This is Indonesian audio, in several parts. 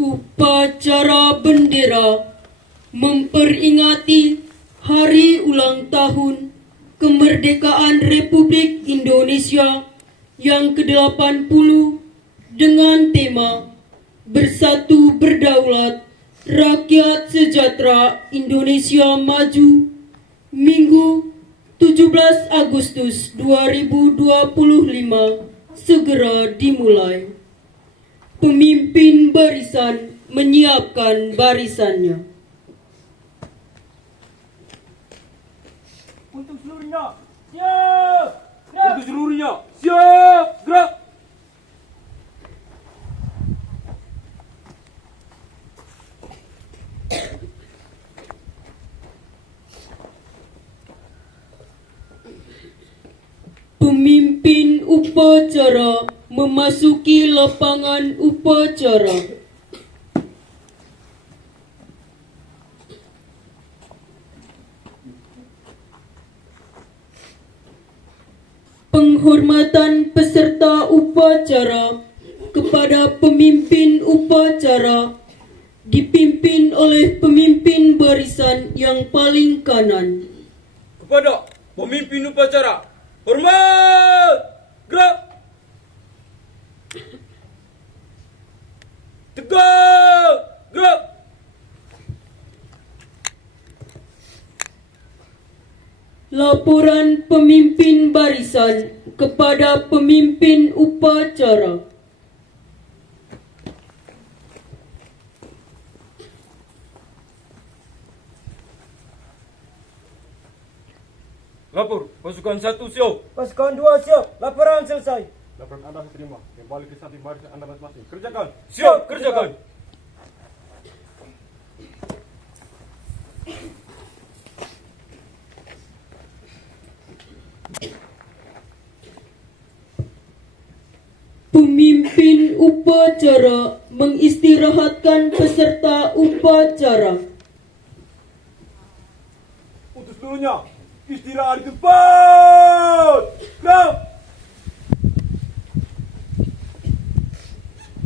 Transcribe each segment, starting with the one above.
Upacara bendera memperingati hari ulang tahun kemerdekaan Republik Indonesia yang ke-80 dengan tema Bersatu Berdaulat, Rakyat Sejahtera Indonesia Maju, Minggu 17 Agustus 2025 segera dimulai. Pemimpin barisan menyiapkan barisannya. Untuk seluruhnya, siap! Gerak! Untuk seluruhnya, siap! Gerak! Pemimpin upacara memasuki lapangan upacara. Penghormatan peserta upacara kepada pemimpin upacara dipimpin oleh pemimpin barisan yang paling kanan. Kepada pemimpin upacara, hormat! Gerak! Tegak! Gerak! Laporan pemimpin barisan kepada pemimpin upacara. Lapor, pasukan 1 siap. Pasukan 2 siap. Laporan selesai. Laporan Anda diterima. Kembali ke satu barisan Anda masing-masing. Kerjakan. Siap, kerjakan. Pemimpin upacara mengistirahatkan peserta upacara. Untuk seluruhnya, istirahat di tempat. Gerak.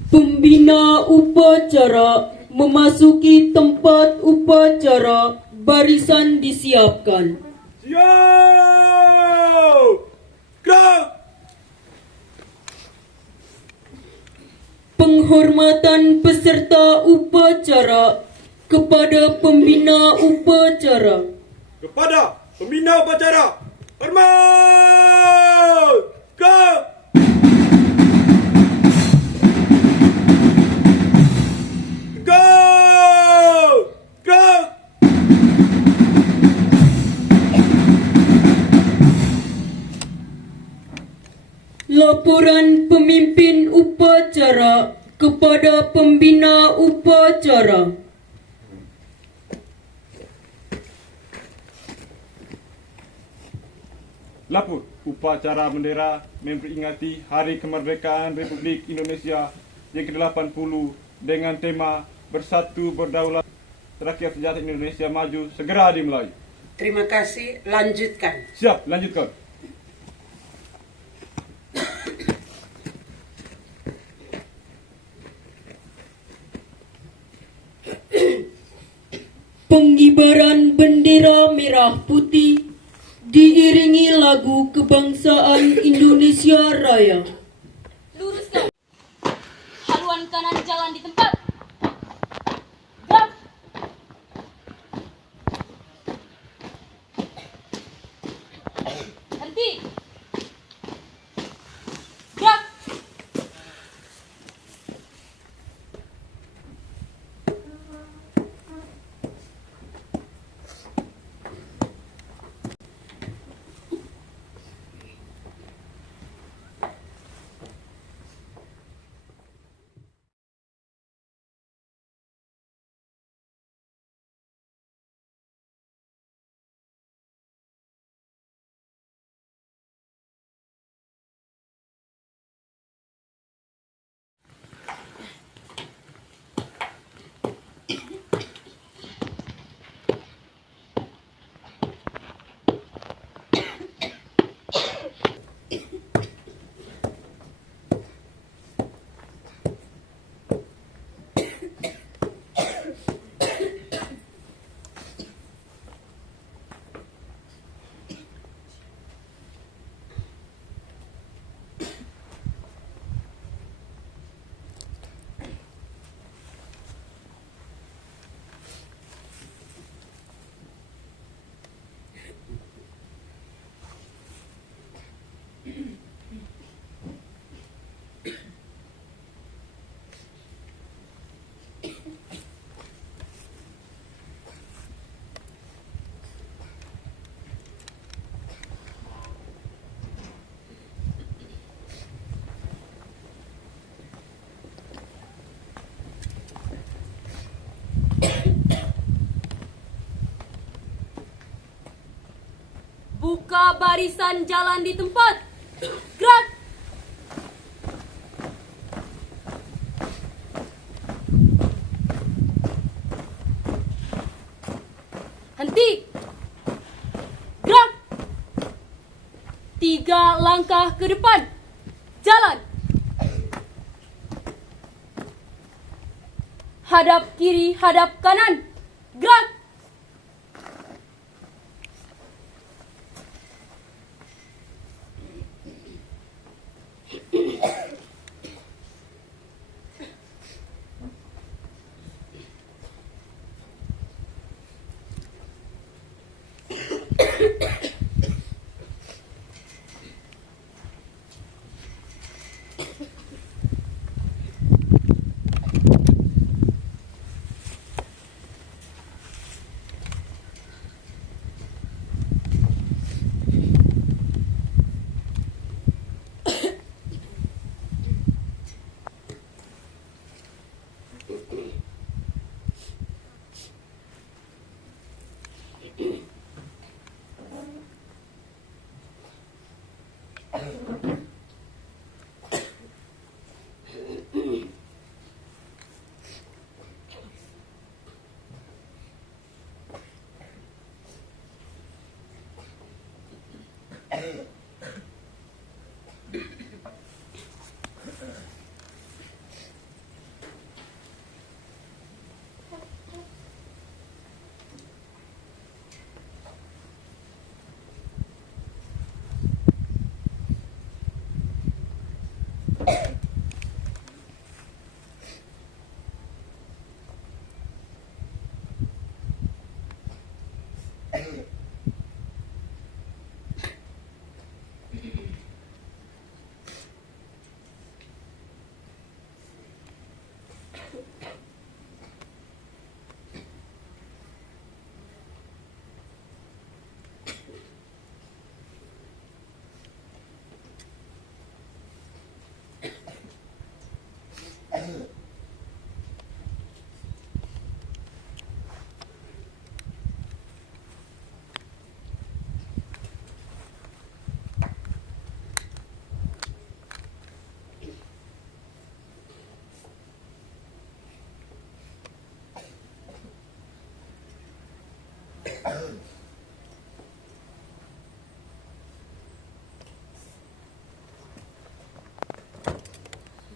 Pembina upacara memasuki tempat upacara, barisan disiapkan. Siap. Gerak. Penghormatan peserta upacara kepada pembina upacara. Kepada pembina upacara, hormat. Gerak. Tegak. Laporan pemimpin upacara kepada pembina upacara. Lapor, upacara bendera memperingati Hari Kemerdekaan Republik Indonesia yang ke-80 dengan tema Bersatu Berdaulat Rakyat Sejahtera Indonesia Maju segera dimulai. Terima kasih, lanjutkan. Siap, lanjutkan. Pengibaran bendera merah putih diiringi lagu kebangsaan Indonesia Raya. Luruskan. Haluan kanan jalan di tempat. Gerak. Henti. Gerak. Buka barisan jalan di tempat. Gerak. Henti. Gerak. 3 langkah ke depan. Jalan. Hadap kiri, hadap kanan. Gerak.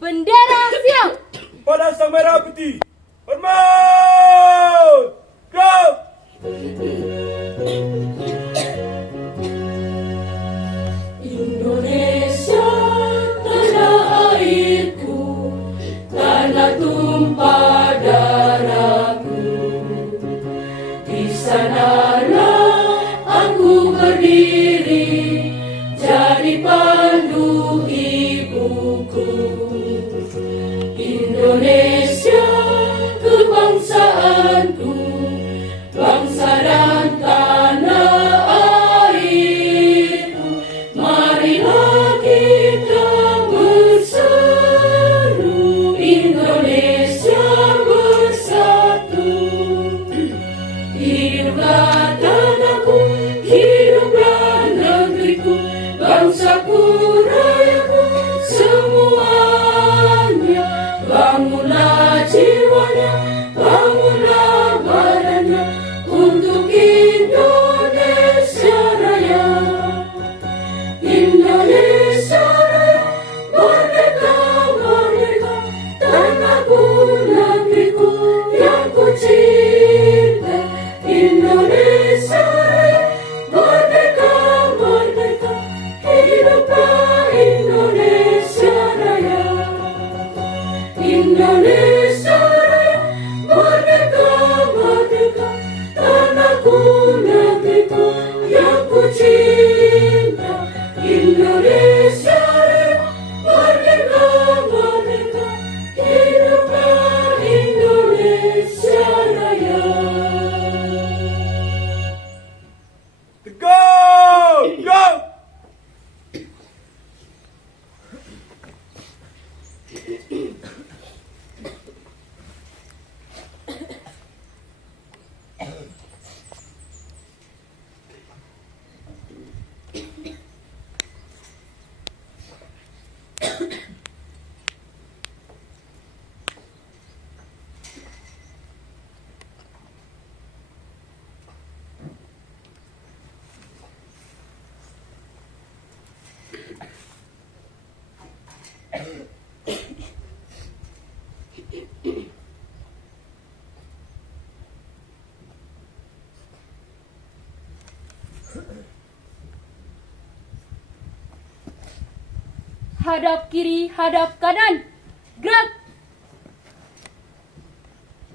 Bendera siap. Pada sang merah putih. Hormat! Gerak! Indonesia, tanah airku, tanah tumpah darahku. Di sanalah aku berdiri, jadi pandu ibuku. Indonesia, kebangsaanku, bangsa dan tanah airku. Marilah kita berseru, Indonesia bersatu. Hiduplah tanahku, hiduplah negeriku, bangsaku, rayaku, semuanya. Bangunlah jiwanya, bangunlah badannya, untuk Indonesia Raya. Indonesia Raya, merdeka, merdeka, tanahku, negeriku yang ku cinta. Indonesia Raya, merdeka, merdeka, hiduplah Indonesia Raya. Indonesia Raya, merdeka, merdeka, tanahku, negeriku yang ku cinta. Indonesia Raya, merdeka, merdeka, hiduplah Indonesia Raya. Tegak! Gerak! Hadap kiri, hadap kanan. Gerak.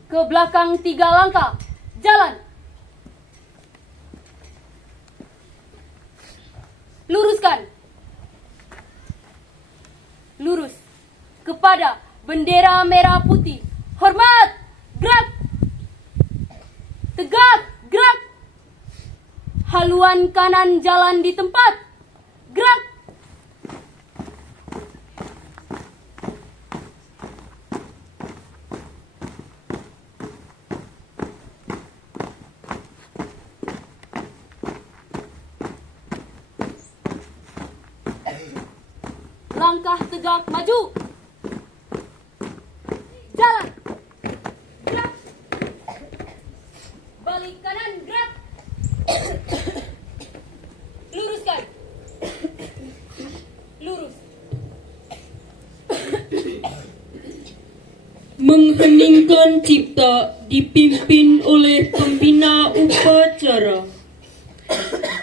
Ke belakang 3 langkah. Jalan. Luruskan. Lurus. Kepada bendera merah putih. Hormat. Gerak. Tegak. Gerak. Haluan kanan jalan di tempat. Gerak. Langkah tegak maju. Jalan. Gerak. Balik kanan, gerak. Luruskan. Lurus. Mengheningkan cipta dipimpin oleh pembina upacara.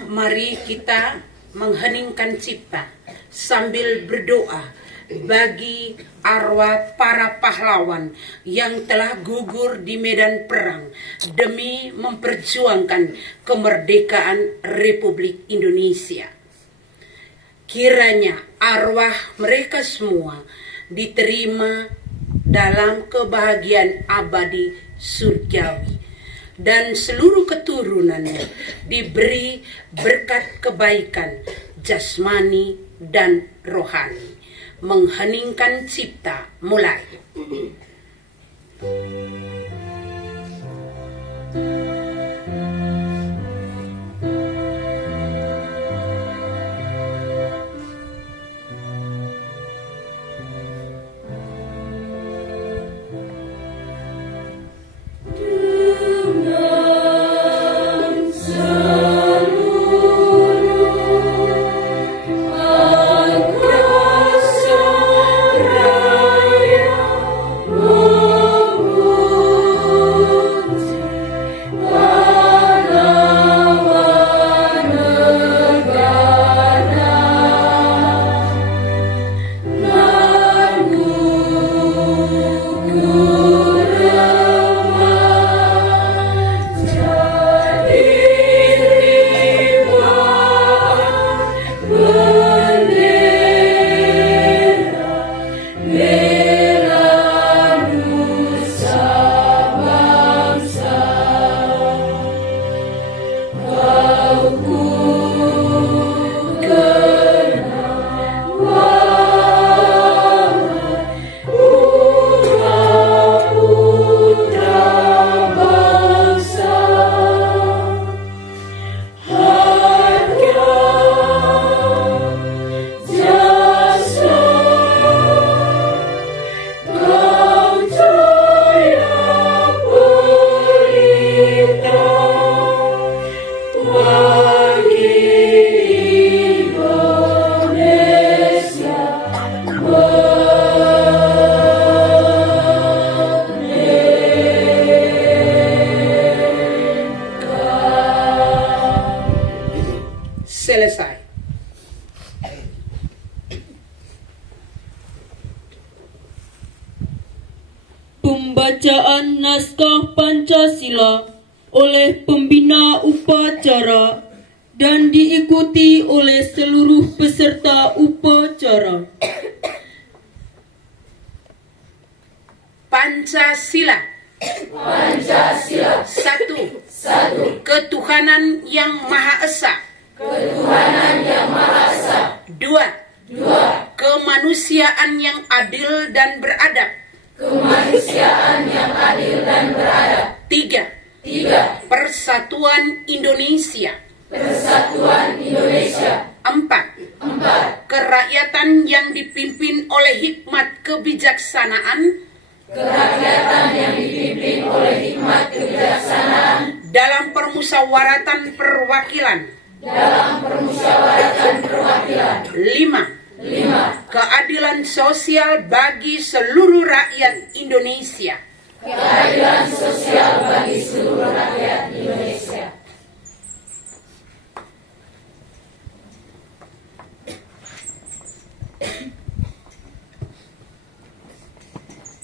Mari kita mengheningkan cipta sambil berdoa bagi arwah para pahlawan yang telah gugur di medan perang demi memperjuangkan kemerdekaan Republik Indonesia. Kiranya arwah mereka semua diterima dalam kebahagiaan abadi surgawi dan seluruh keturunannya diberi berkat kebaikan jasmani dan rohani. Mengheningkan cipta mulai. Angkasa raya. Sumpah Pancasila oleh pembina upacara dan diikuti oleh seluruh peserta upacara. Pancasila. Pancasila. Satu. Ketuhanan yang Maha Esa. Dua. Kemanusiaan yang adil dan beradab. Tiga. Persatuan Indonesia. Empat. Kerakyatan yang dipimpin oleh hikmat kebijaksanaan. Dalam permusyawaratan perwakilan. Lima. Keadilan sosial bagi seluruh rakyat Indonesia.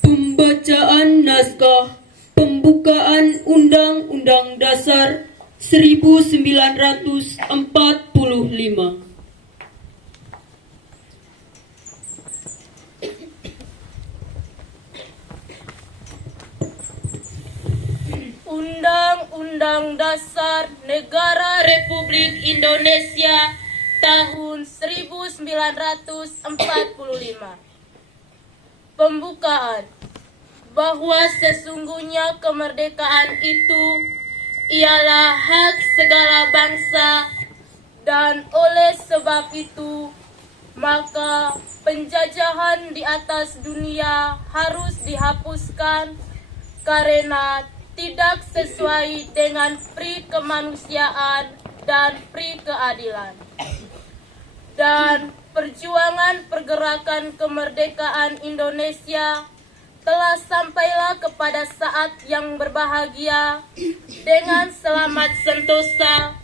Pembacaan naskah pembukaan Undang-Undang Dasar 1945. Undang-Undang Dasar Negara Republik Indonesia tahun 1945. Pembukaan. Bahwa sesungguhnya kemerdekaan itu ialah hak segala bangsa, dan oleh sebab itu maka penjajahan di atas dunia harus dihapuskan karena tidak sesuai dengan pri kemanusiaan dan pri keadilan. Dan perjuangan pergerakan kemerdekaan Indonesia telah sampailah kepada saat yang berbahagia dengan selamat sentosa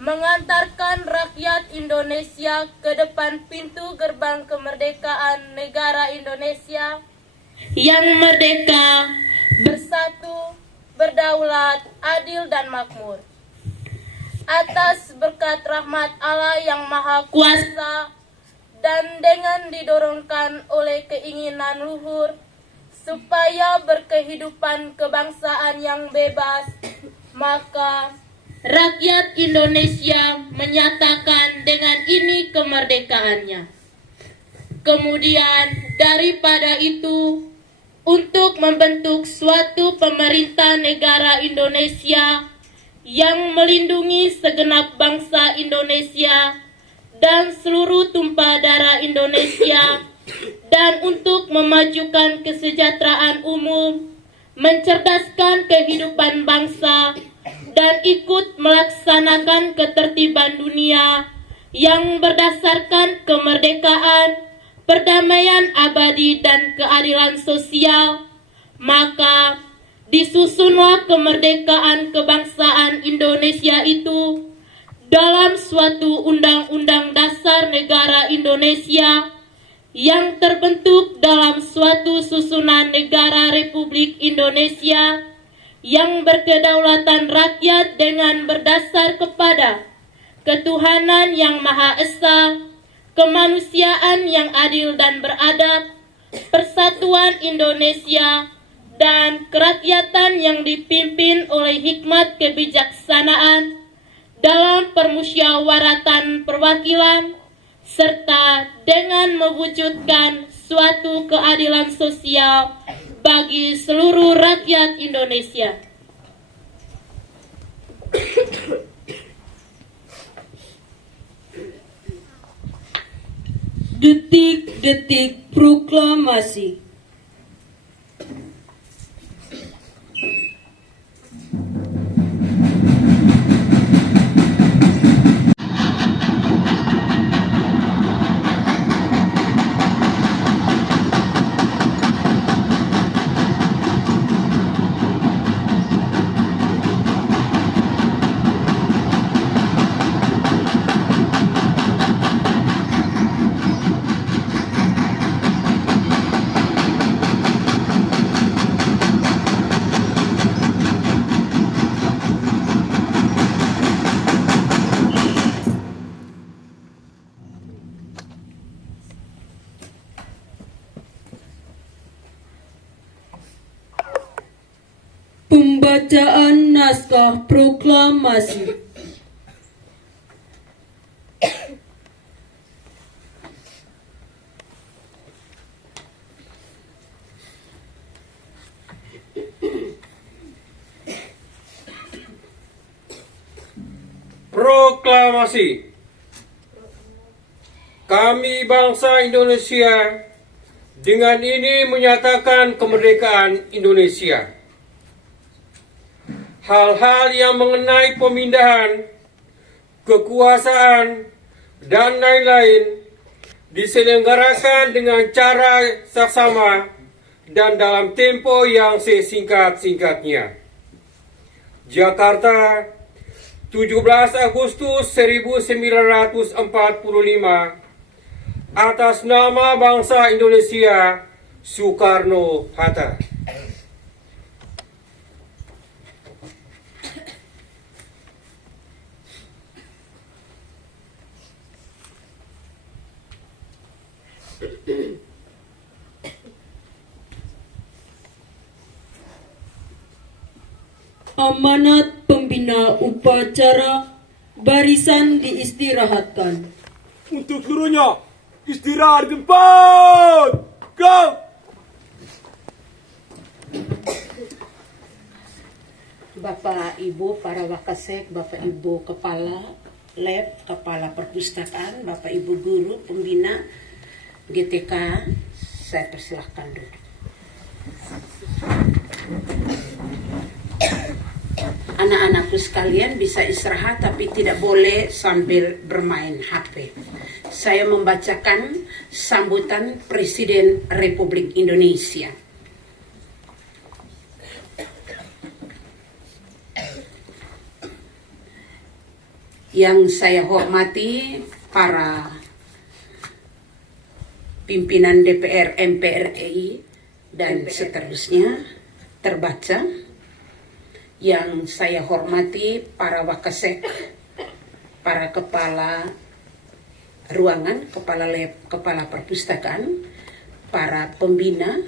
mengantarkan rakyat Indonesia ke depan pintu gerbang kemerdekaan negara Indonesia yang merdeka, bersatu, berdaulat, adil dan makmur. Atas berkat rahmat Allah yang Maha Kuasa dan dengan didorongkan oleh keinginan luhur supaya berkehidupan kebangsaan yang bebas, maka rakyat Indonesia menyatakan dengan ini kemerdekaannya. Kemudian daripada itu, untuk membentuk suatu pemerintah negara Indonesia yang melindungi segenap bangsa Indonesia dan seluruh tumpah darah Indonesia, dan untuk memajukan kesejahteraan umum, mencerdaskan kehidupan bangsa, dan ikut melaksanakan ketertiban dunia yang berdasarkan kemerdekaan, perdamaian abadi, dan keadilan sosial, maka disusunlah kemerdekaan kebangsaan Indonesia itu dalam suatu Undang-Undang Dasar Negara Indonesia yang terbentuk dalam suatu susunan negara Republik Indonesia yang berkedaulatan rakyat dengan berdasar kepada ketuhanan yang Maha Esa, kemanusiaan yang adil dan beradab, persatuan Indonesia, dan kerakyatan yang dipimpin oleh hikmat kebijaksanaan dalam permusyawaratan perwakilan, serta dengan mewujudkan suatu keadilan sosial bagi seluruh rakyat Indonesia. Detik-detik proklamasi. Bacaan Naskah Proklamasi. Proklamasi. Kami bangsa Indonesia dengan ini menyatakan kemerdekaan Indonesia. Hal-hal yang mengenai pemindahan, kekuasaan, dan lain-lain diselenggarakan dengan cara saksama dan dalam tempo yang sesingkat-singkatnya. Jakarta, 17 Agustus 1945, atas nama bangsa Indonesia, Soekarno-Hatta. Amanat pembina upacara, barisan diistirahatkan. Untuk seluruhnya, istirahat di tempat. Go! Bapak Ibu para wakasek, Bapak Ibu Kepala Lab, Kepala Perpustakaan, Bapak Ibu Guru, Pembina GTK, saya persilahkan duduk. Anak-anakku sekalian bisa istirahat tapi tidak boleh sambil bermain HP. Saya membacakan sambutan Presiden Republik Indonesia. Yang saya hormati para pimpinan DPR, MPR RI, dan seterusnya terbaca. Yang saya hormati para wakasek, para kepala ruangan, kepala lab, kepala perpustakaan, para pembina,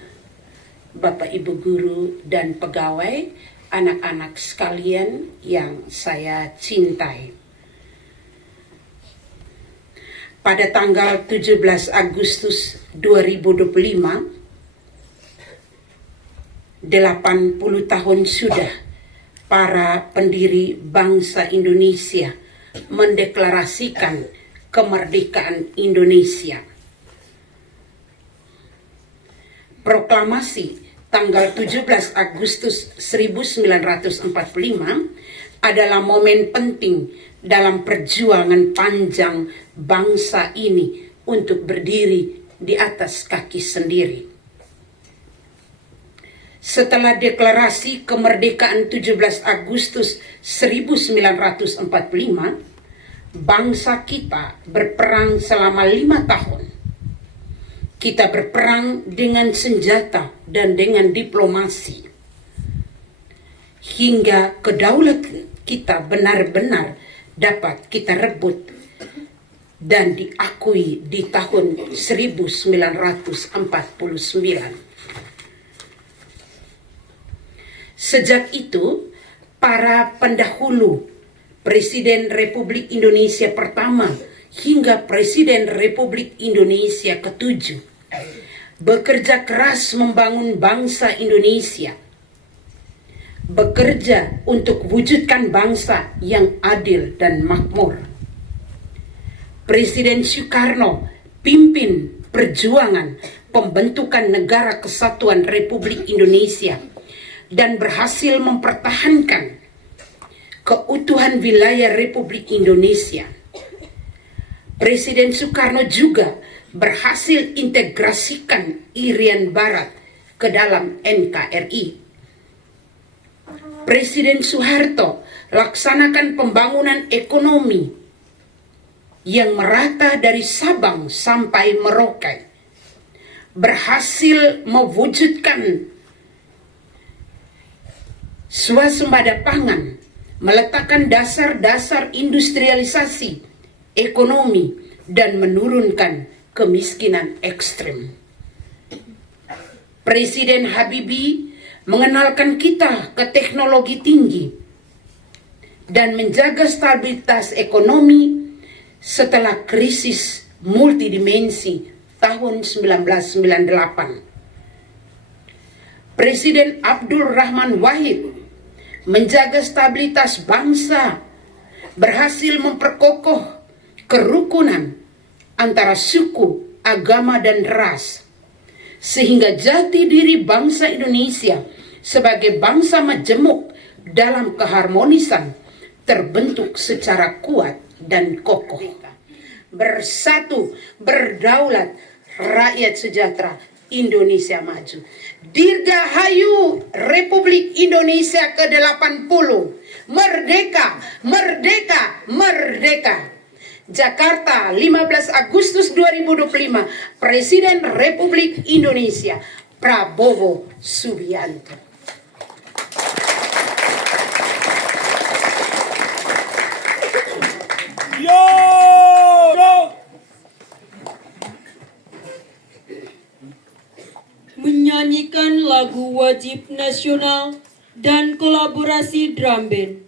Bapak Ibu guru dan pegawai, anak-anak sekalian yang saya cintai. Pada tanggal 17 Agustus 2025, 80 tahun sudah para pendiri bangsa Indonesia mendeklarasikan kemerdekaan Indonesia. Proklamasi tanggal 17 Agustus 1945 adalah momen penting dalam perjuangan panjang bangsa ini untuk berdiri di atas kaki sendiri. Setelah deklarasi kemerdekaan 17 Agustus 1945, bangsa kita berperang selama 5 tahun. Kita berperang dengan senjata dan dengan diplomasi. Hingga kedaulatan kita benar-benar dapat kita rebut dan diakui di tahun 1949. Sejak itu, para pendahulu Presiden Republik Indonesia pertama hingga Presiden Republik Indonesia ke-7 bekerja keras membangun bangsa Indonesia, bekerja untuk wujudkan bangsa yang adil dan makmur. Presiden Soekarno pimpin perjuangan pembentukan Negara Kesatuan Republik Indonesia dan berhasil mempertahankan keutuhan wilayah Republik Indonesia. Presiden Soekarno juga berhasil integrasikan Irian Barat ke dalam NKRI. Presiden Soeharto laksanakan pembangunan ekonomi yang merata dari Sabang sampai Merauke, berhasil mewujudkan swasembada pangan, meletakkan dasar-dasar industrialisasi ekonomi, dan menurunkan kemiskinan ekstrem. Presiden Habibie mengenalkan kita ke teknologi tinggi, dan menjaga stabilitas ekonomi setelah krisis multidimensi tahun 1998. Presiden Abdul Rahman Wahid menjaga stabilitas bangsa, berhasil memperkokoh kerukunan antara suku, agama, dan ras, sehingga jati diri bangsa Indonesia sebagai bangsa majemuk dalam keharmonisan terbentuk secara kuat dan kokoh. Bersatu, berdaulat, rakyat sejahtera, Indonesia maju. Dirgahayu Republik Indonesia ke-80. Merdeka, merdeka, merdeka. Jakarta, 15 Agustus 2025. Presiden Republik Indonesia Prabowo Subianto. Yo! Menyanyikan lagu wajib nasional dan kolaborasi drum band.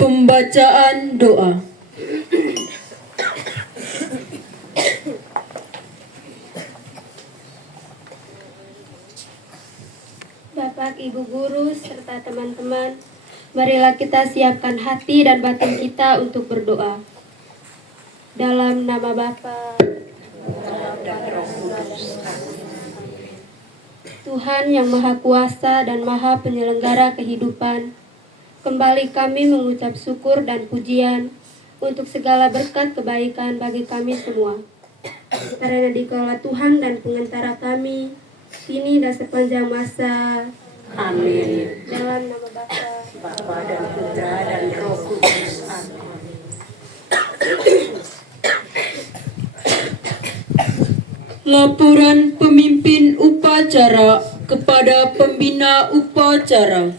Pembacaan doa. Bapak, Ibu guru, serta teman-teman, marilah kita siapkan hati dan batin kita untuk berdoa. Dalam nama Bapa Dan Roh Kudus. Tuhan yang Maha Kuasa dan Maha Penyelenggara kehidupan, kembali kami mengucap syukur dan pujian untuk segala berkat kebaikan bagi kami semua. Karena dikaulah Tuhan dan pengantara kami, kini dan sepanjang masa. Amin. Dalam nama Bapa, Bapa dan Putra dan Roh Kudus. Amin. Laporan pemimpin upacara kepada pembina upacara.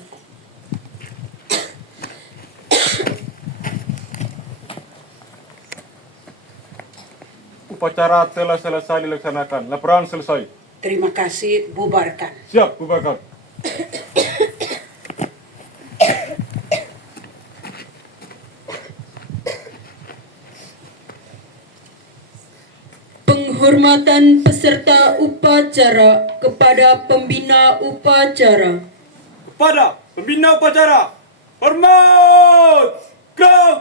Upacara telah selesai dilaksanakan. Laporan selesai. Terima kasih, bubarkan. Siap, bubarkan. Penghormatan peserta upacara kepada pembina upacara. Kepada pembina upacara, hormat! Gerak!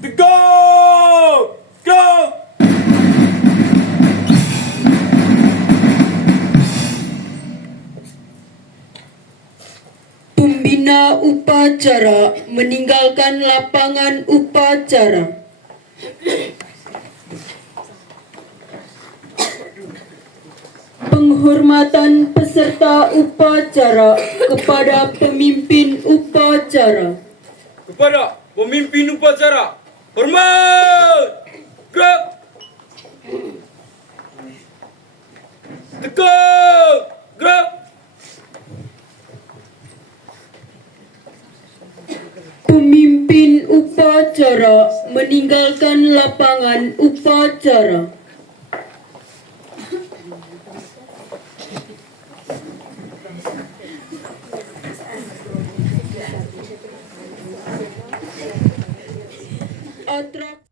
Tegak! Gerak! Pembina upacara meninggalkan lapangan upacara. Penghormatan peserta upacara kepada pemimpin upacara. Kepada pemimpin upacara, hormat! Gerak! Tegak! Gerak! Pemimpin upacara meninggalkan lapangan upacara. Atraksi